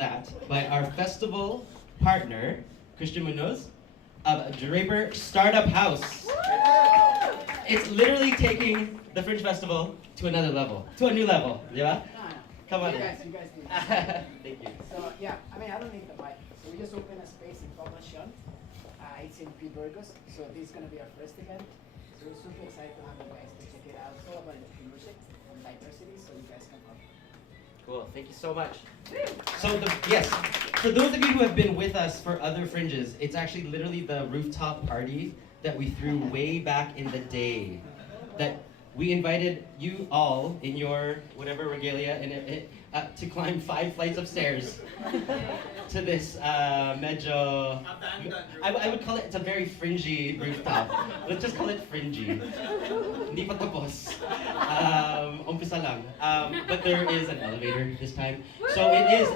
that by our festival partner, Christian Munoz of Draper Startup House. It's literally taking the Fringe Festival to another level, to a new level, yeah? Come on. You guys do. Thank you. So yeah, I mean I don't need the mic. So we just opened a space in Poblacion. It's in P. Burgos. So this is gonna be our first event. So we're super excited to have you guys to check it out. It's all about entrepreneurship and diversity, so you guys can come. Cool, thank you so much. So yes, for those of you who have been with us for other Fringes, it's actually literally the rooftop party that we threw way back in the day. That we invited you all in your whatever regalia to climb 5 flights of stairs to this medyo. I would call it's a very fringy rooftop. Let's just call it fringy. Hindi pa tapos. Umpisa lang. But there is an elevator this time. So it is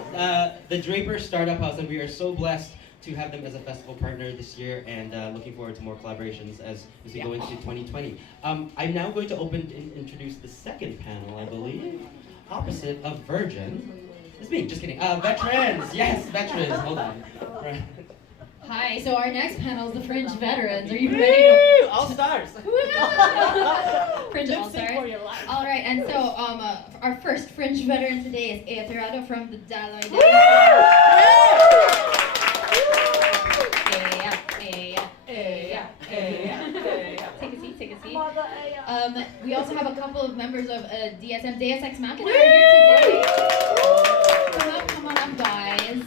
the Draper Startup House, and we are so blessed to have them as a festival partner this year, and looking forward to more collaborations as we go into 2020. I'm now going to introduce the second panel, I believe, opposite of Virgin. It's me, just kidding. Veterans, yes, veterans, hold on. Hi, so our next panel is the Fringe Veterans. Are you ready to... All stars! Fringe All Stars. All right, and so our first Fringe Veteran today is Ea Tirado from the Daloy. Take a seat. We also have a couple of members of DSM, Deus Ex Machina are here today. Come on up, guys.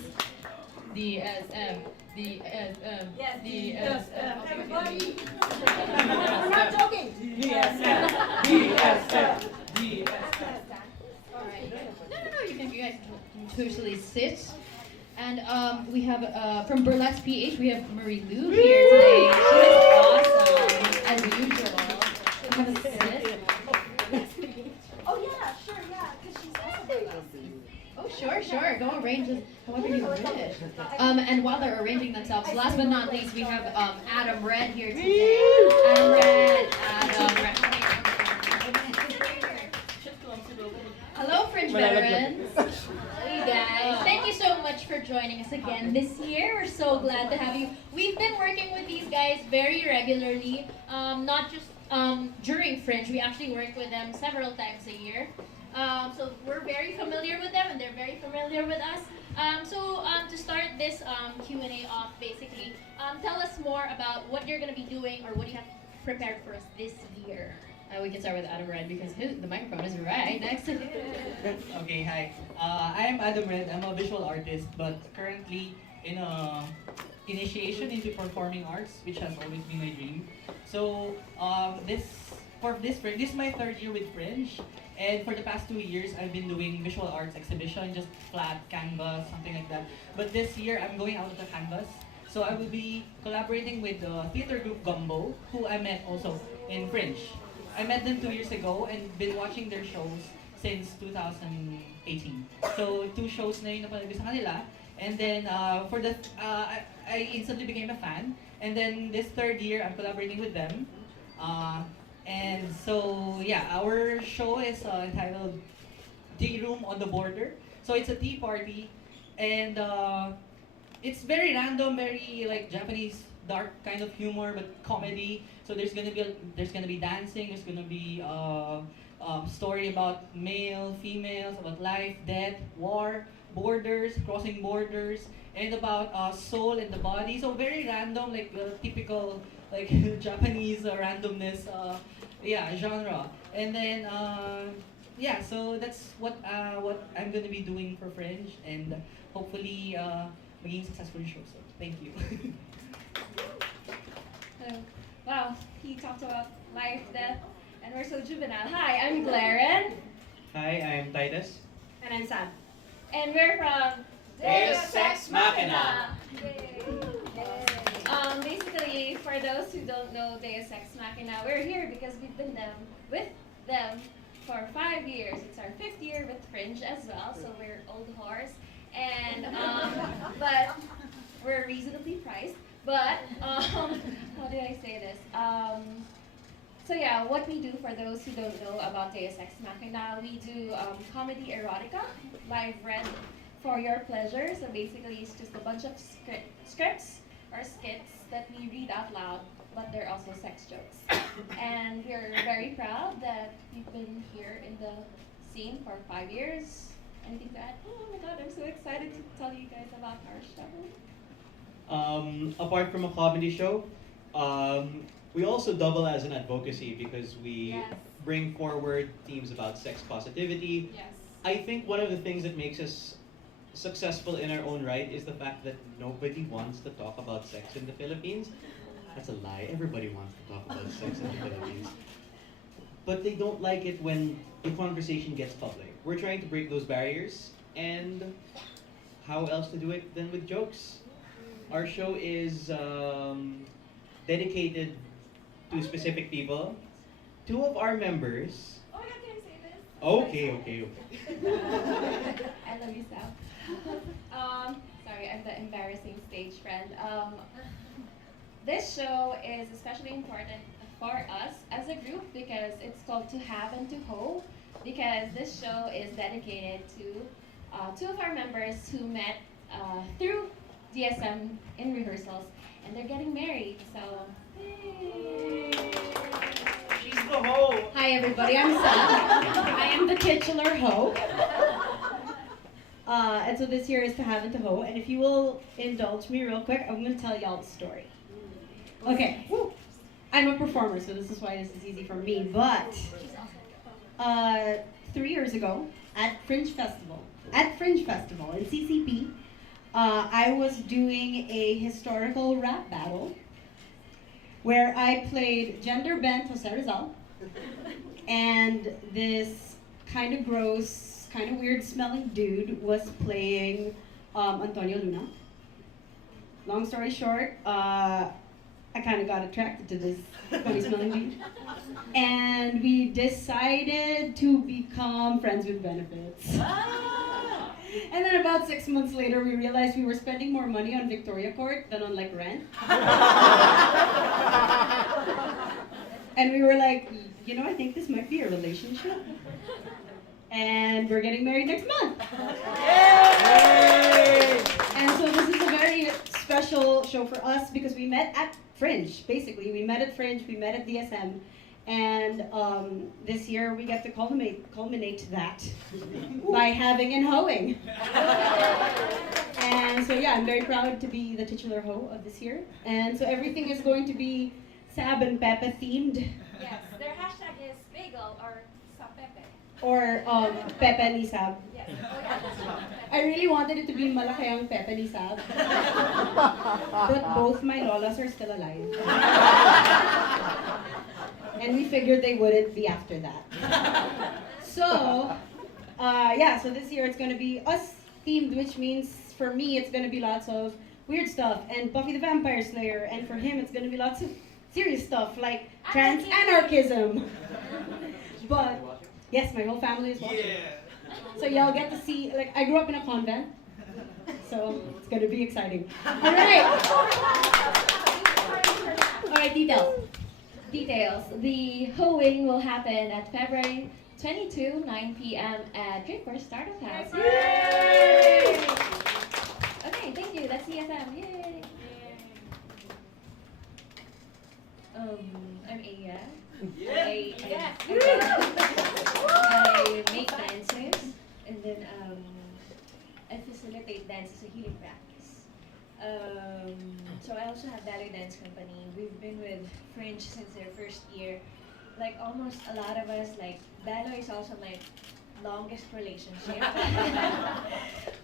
DSM. Yes, DSM. everybody. We're not joking. DSM. All right. No. You guys can usually sit. And we have from Burlesque PH, we have Marie Lou here today. She's awesome, as usual. Have a sit. Oh yeah, sure, yeah, because she's also Burlesque. Oh, sure. Go arrange this however you wish. And while they're arranging themselves, last but not least, we have Adam Red here today. Adam Red. Hello, Fringe Veterans. Hey guys, thank you so much for joining us again this year. We're so glad to have you. We've been working with these guys very regularly, not just during Fringe. We actually work with them several times a year. So we're very familiar with them, and they're very familiar with us. So to start this Q&A off, basically, tell us more about what you're going to be doing or what you have prepared for us this year. We can start with Adam Red because the microphone is right next to him. Okay, hi. I'm Adam Red. I'm a visual artist, but currently in a initiation into performing arts, which has always been my dream. So this is my 3rd year with Fringe, and for the past 2 years, I've been doing visual arts exhibition, just flat canvas, something like that. But this year, I'm going out of the canvas. So I will be collaborating with the theater group Gumbo, who I met also in Fringe. I met them 2 years ago and been watching their shows since 2018. So 2 shows na yun napanood ko sa kanila. And then for the I instantly became a fan. And then this 3rd year, I'm collaborating with them. And so yeah, our show is entitled Tea Room on the Border. So it's a tea party, and it's very random, very like Japanese dark kind of humor, but comedy. So there's gonna be dancing. There's gonna be story about male, females, about life, death, war, borders, crossing borders, and about soul and the body. So very random, like typical like Japanese randomness, genre. And then yeah, so that's what I'm gonna be doing for Fringe, and hopefully maging successful show. So thank you. Wow, he talked about life, death, and we're so juvenile. Hi, I'm Glaren. Hi, I'm Titus. And I'm Sam. And we're from Deus Ex Machina. Basically, for those who don't know Deus Ex Machina, we're here because we've been with them for 5 years. It's our 5th year with Fringe as well, so we're old horse. And but we're reasonably priced. But how do I say this? So yeah, what we do for those who don't know about Deus Ex Machina, we do comedy erotica, live read for your pleasure. So basically, it's just a bunch of scripts or skits that we read out loud, but they're also sex jokes. And we're very proud that we've been here in the scene for 5 years. Anything to add? Oh my god, I'm so excited to tell you guys about our show. Apart from a comedy show, we also double as an advocacy because we Yes. bring forward themes about sex positivity. Yes. I think one of the things that makes us successful in our own right is the fact that nobody wants to talk about sex in the Philippines. That's a lie. Everybody wants to talk about sex in the Philippines. But they don't like it when the conversation gets public. We're trying to break those barriers, and how else to do it than with jokes? Our show is dedicated to specific people. Two of our members. Oh my god, can I say this? Okay. I love you, Sal. Sorry, I'm the embarrassing stage friend. This show is especially important for us as a group because it's called To Have and To Ho, because this show is dedicated to two of our members who met through DSM in rehearsals, and they're getting married. So, yay. She's the hoe. Hi everybody, I'm Sam. I am the titular hoe. And so this year is To Have and To Ho. And if you will indulge me real quick, I'm going to tell y'all the story. Okay. I'm a performer, so this is why this is easy for me. But 3 years ago at Fringe Festival in CCP, I was doing a historical rap battle where I played gender bent Jose Rizal and this kind of gross, kind of weird smelling dude was playing Antonio Luna. Long story short, I kind of got attracted to this funny smelling dude. And we decided to become friends with benefits. And then about 6 months later, we realized we were spending more money on Victoria Court than on like rent. And we were like, you know, I think this might be a relationship. And we're getting married next month. Yay! And so this is a very special show for us because we met at Fringe, basically. We met at Fringe, we met at DSM. And this year we get to culminate that by having and hoeing. And so yeah, I'm very proud to be the titular hoe of this year. And so everything is going to be Sab and Pepe themed. Yes, their hashtag is bagel or sa pepe. Or Pepe ni Sab. Yes. Oh yeah, that's wrong. I really wanted it to be Malakayang Pepe ni Sab. But both my lolas are still alive. And we figured they wouldn't be after that. So, yeah, so this year it's going to be us themed, which means for me it's going to be lots of weird stuff, and Buffy the Vampire Slayer, and for him it's going to be lots of serious stuff like trans anarchism. But, yes, my whole family is watching. So y'all get to see, like, I grew up in a convent, so it's going to be exciting. All right, details. Details. The hoeing will happen at February 22, 9 p.m. at Draper Startup House. Yay! Okay, thank you. That's CSM. Yay! I'm Aya. I make dances, and then I facilitate dance as a healing practice. So I also have ballet dance company. We've been with Fringe since their first year. Like almost a lot of us, like ballet is also my longest relationship.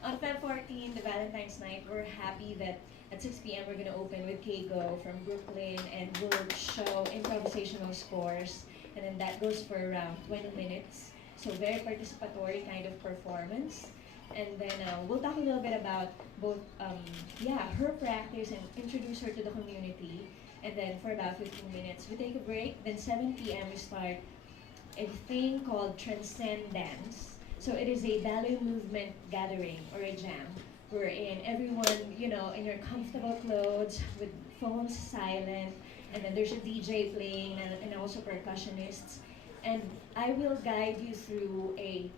On Feb 14, the Valentine's night, we're happy that at 6 p.m. we're gonna open with Keigo from Brooklyn, and we'll show improvisational scores, and then that goes for around 20 minutes. So very participatory kind of performance. And then we'll talk a little bit about both, her practice and introduce her to the community. And then for about 15 minutes, we take a break. Then 7 p.m. we start a thing called Transcend Dance. So it is a ballet movement gathering or a jam, wherein everyone, you know, in your comfortable clothes with phones silent, and then there's a DJ playing and also percussionists. And I will guide you through a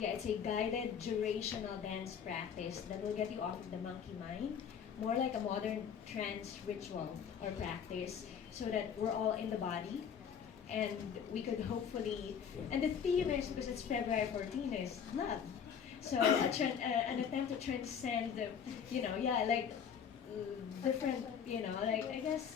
yeah, it's a guided durational dance practice that will get you off of the monkey mind, more like a modern trance ritual or practice, so that we're all in the body, and we could hopefully, and the theme is, because it's February 14, is love. So an attempt to transcend the, different, like, I guess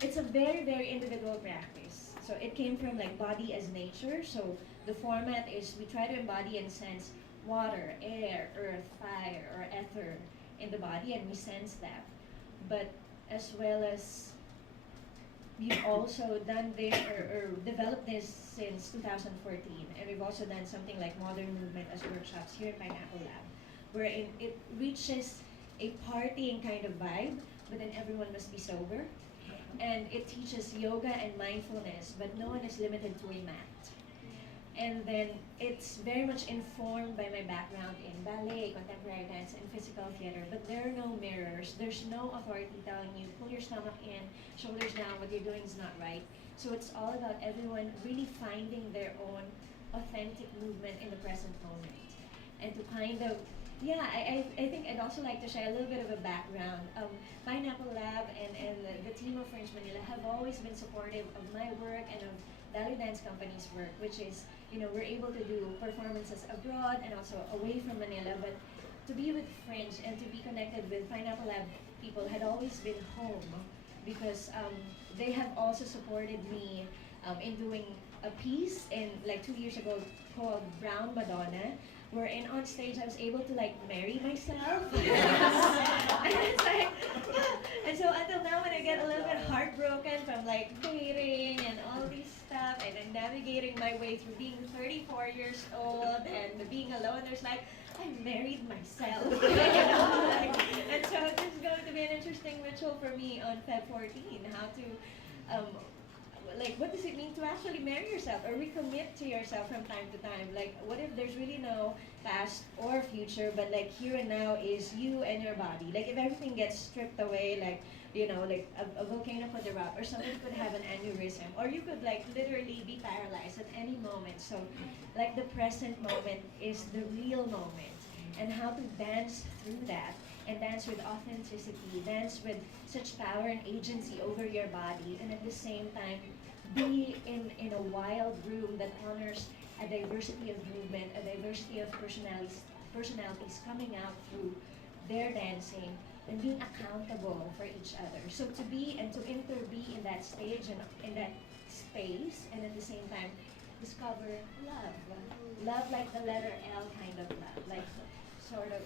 it's a very, very individual practice. So it came from like body as nature. So the format is we try to embody and sense water, air, earth, fire, or ether in the body, and we sense that. But as well as we've also done this or developed this since 2014, and we've also done something like modern movement as workshops here at Pineapple Lab, wherein it reaches a partying kind of vibe, but then everyone must be sober. And it teaches yoga and mindfulness, but no one is limited to a mat. And then it's very much informed by my background in ballet, contemporary dance, and physical theater. But there are no mirrors. There's no authority telling you, pull your stomach in, shoulders down, what you're doing is not right. So it's all about everyone really finding their own authentic movement in the present moment. And to kind of, I think I'd also like to share a little bit of a background. Pineapple Lab and the team of Fringe Manila have always been supportive of my work and of Ballet Dance Company's work, which is, we're able to do performances abroad and also away from Manila, but to be with Fringe and to be connected with Pineapple Lab people had always been home, because they have also supported me in doing a piece in like 2 years ago called Brown Madonna, wherein on stage I was able to like marry myself. And it's like, and so until now when I get a little bit heartbroken from like dating and all these stuff, and then navigating my way through being 34 years old and being alone, there's like, I married myself. And so this is going to be an interesting ritual for me on Feb 14, how to like, what does it mean to actually marry yourself or recommit to yourself from time to time? Like, what if there's really no past or future, but like here and now is you and your body? Like, if everything gets stripped away, like, like a volcano could erupt, or somebody could have an aneurysm, or you could like literally be paralyzed at any moment. So, like, the present moment is the real moment, and how to dance through that, and dance with authenticity, dance with such power and agency over your body, and at the same time be in a wild room that honors a diversity of movement, a diversity of personalities coming out through their dancing, and being accountable for each other. So to be and to be in that stage and in that space, and at the same time discover love. Love like the letter L kind of love, like sort of,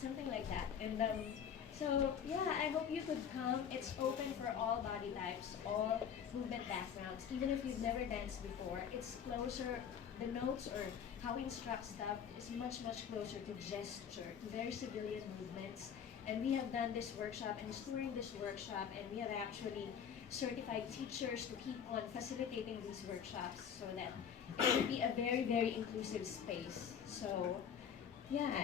something like that. And so I hope you could come. It's open for all body types, all movement backgrounds, even if you've never danced before. It's closer, the notes or how we instruct stuff is much, much closer to gesture, to very civilian movements. And we have done this workshop and is touring this workshop, and we have actually certified teachers to keep on facilitating these workshops so that it would be a very, very inclusive space. So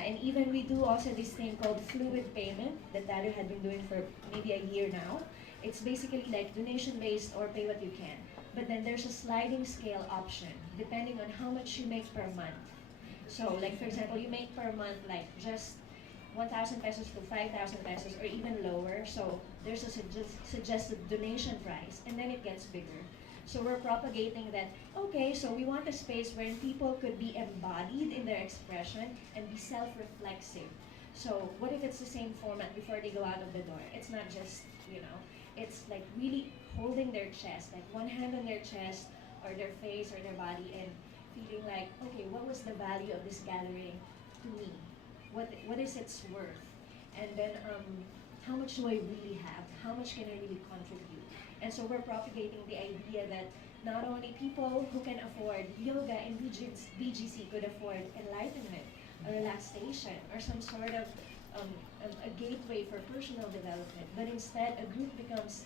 and even we do also this thing called fluid payment that Dario had been doing for maybe a year now. It's basically like donation-based or pay what you can. But then there's a sliding scale option depending on how much you make per month. So like, for example, you make per month like just 1,000 pesos to 5,000 pesos or even lower. So there's a suggested donation price, and then it gets bigger. So we're propagating that, okay, so we want a space where people could be embodied in their expression and be self-reflexive. So what if it's the same format before they go out of the door? It's not just, it's like really holding their chest, like one hand on their chest or their face or their body, and feeling like, okay, what was the value of this gathering to me? What is its worth? And then how much do I really have? How much can I really contribute? And so we're propagating the idea that not only people who can afford yoga and BGC could afford enlightenment or relaxation or some sort of a gateway for personal development, but instead a group becomes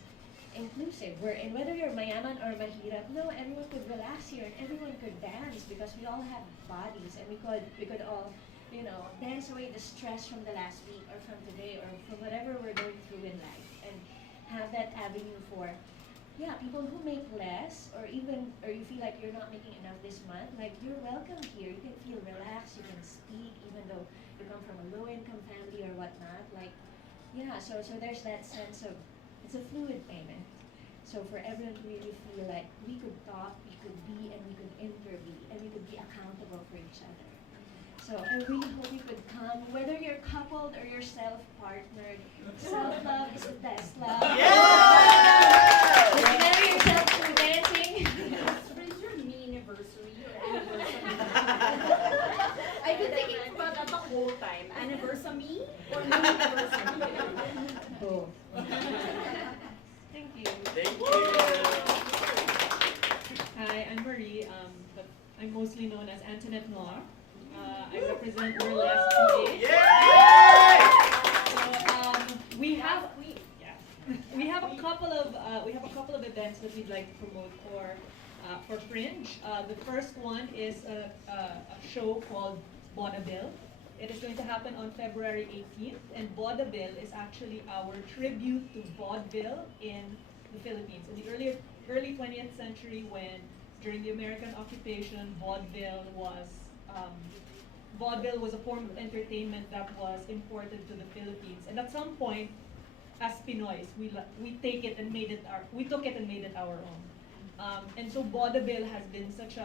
inclusive, wherein whether you're mayaman or mahirap, no, everyone could relax here and everyone could dance because we all have bodies, and we could all dance away the stress from the last week or from today or from whatever we're going through in life, and have that avenue for yeah, people who make less, or you feel like you're not making enough this month, like you're welcome here. You can feel relaxed, you can speak, even though you come from a low-income family or whatnot. Like, yeah, so there's that sense of, it's a fluid payment. So for everyone to really feel like we could talk, we could be, and we could interview, and we could be accountable for each other. So I really hope you could come, whether you're coupled or you're self-partnered. Self-love is the best love. Yeah! Just marry yourself through dancing. What is your anniversary or anniversary? I've been thinking about that the whole time. Anniversary or anniversary? Both. Thank you. Thank you. Hi, I'm Marie, but I'm mostly known as Antoinette Noir. I represent Burlesque PH. Yay! So we have a couple of events that we'd like to promote for Fringe. The first one is a show called Vaudeville. It is going to happen on February 18th, and Vaudeville is actually our tribute to vaudeville in the Philippines. In the early 20th century, when during the American occupation, vaudeville was a form of entertainment that was imported to the Philippines. And at some point, as Pinoys, we took it and made it our own. And so vaudeville has been such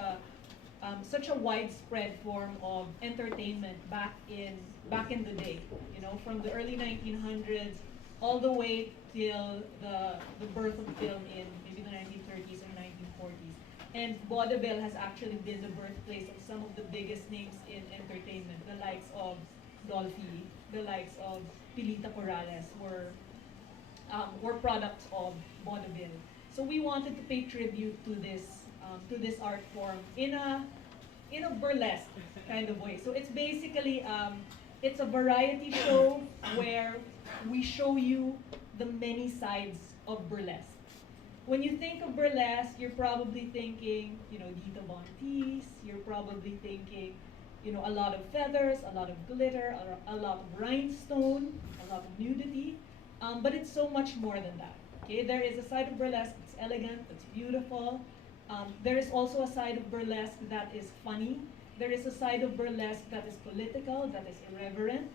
a widespread form of entertainment back in the day. You know, from the early 1900s all the way till the birth of film in maybe the 1930s and 1940s. And vaudeville has actually been the birthplace of some of the biggest names in entertainment. The likes of Dolphy, the likes of Pilita Corrales were products of vaudeville. So we wanted to pay tribute to this art form in a burlesque kind of way. So it's basically it's a variety show where we show you the many sides of burlesque. When you think of burlesque, you're probably thinking, you know, Dita Von Teese, you're probably thinking, you know, a lot of feathers, a lot of glitter, a lot of rhinestone, a lot of nudity, but it's so much more than that. Okay, there is a side of burlesque that's elegant, that's beautiful. There is also a side of burlesque that is funny. There is a side of burlesque that is political, that is irreverent.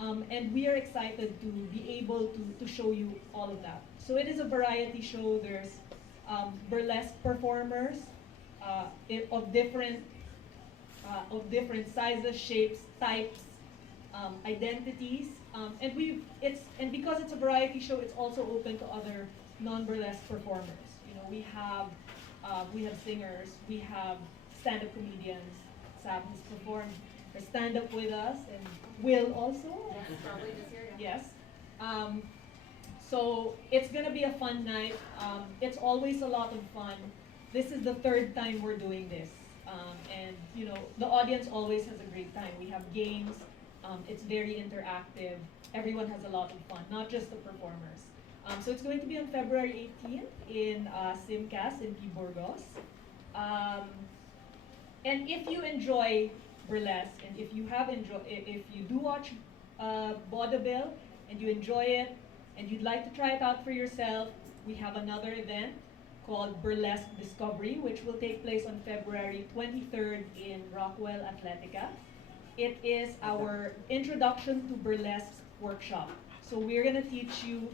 And we are excited to be able to show you all of that. So it is a variety show. There's burlesque performers of different sizes, shapes, types, identities, and because it's a variety show, it's also open to other non-burlesque performers. You know, we have singers, we have stand-up comedians. Sam has performed her stand-up with us, and Will also. Yes, probably this year. Yes. So it's gonna be a fun night. It's always a lot of fun. This is the third time we're doing this, and you know the audience always has a great time. We have games. It's very interactive. Everyone has a lot of fun, not just the performers. So it's going to be on February 18th in Simcas in P. Burgos. And if you enjoy burlesque, and if you do watch vaudeville and you enjoy it, and you'd like to try it out for yourself, we have another event called Burlesque Discovery, which will take place on February 23rd in Rockwell Atletica. It is our introduction to burlesque workshop. So we're gonna teach you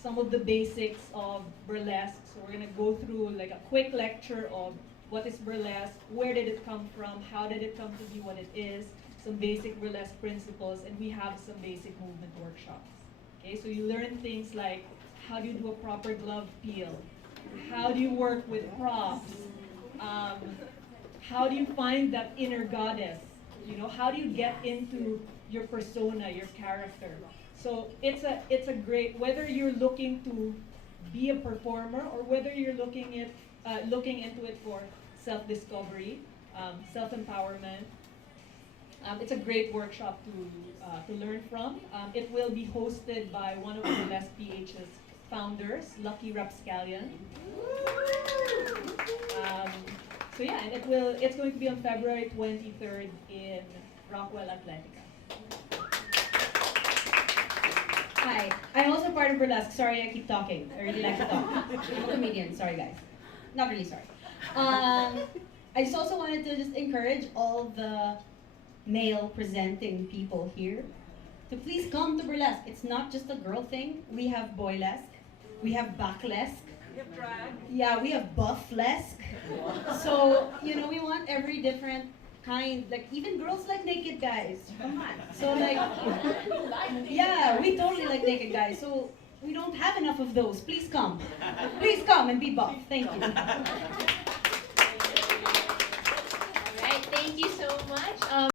some of the basics of burlesque. So we're gonna go through like a quick lecture of what is burlesque, where did it come from, how did it come to be what it is, some basic burlesque principles, and we have some basic movement workshops. Okay, so you learn things like how do you do a proper glove peel, how do you work with props, how do you find that inner goddess, you know, how do you get into your persona, your character. So it's a great, whether you're looking to be a performer or whether you're looking into it for self-discovery, self-empowerment. It's a great workshop to learn from. It will be hosted by one of the Burlesque PH's founders, Lucky Rapscallion. So yeah, and it's going to be on February 23rd in Rockwell Atletica. Hi, Hi, I'm also part of burlesque. Sorry, I keep talking. I really like to talk. I'm a comedian. Sorry, guys. Not really sorry. I just also wanted to just encourage all the male presenting people here to please come to burlesque. It's not just a girl thing. We have boylesque. We have backlesque. Yeah, we have bufflesque. So, you know, we want every different kind, like even girls like naked guys. Come on. So like, yeah, we totally like naked guys. So we don't have enough of those. Please come. Please come and be buff. Thank you. All right, thank you so much.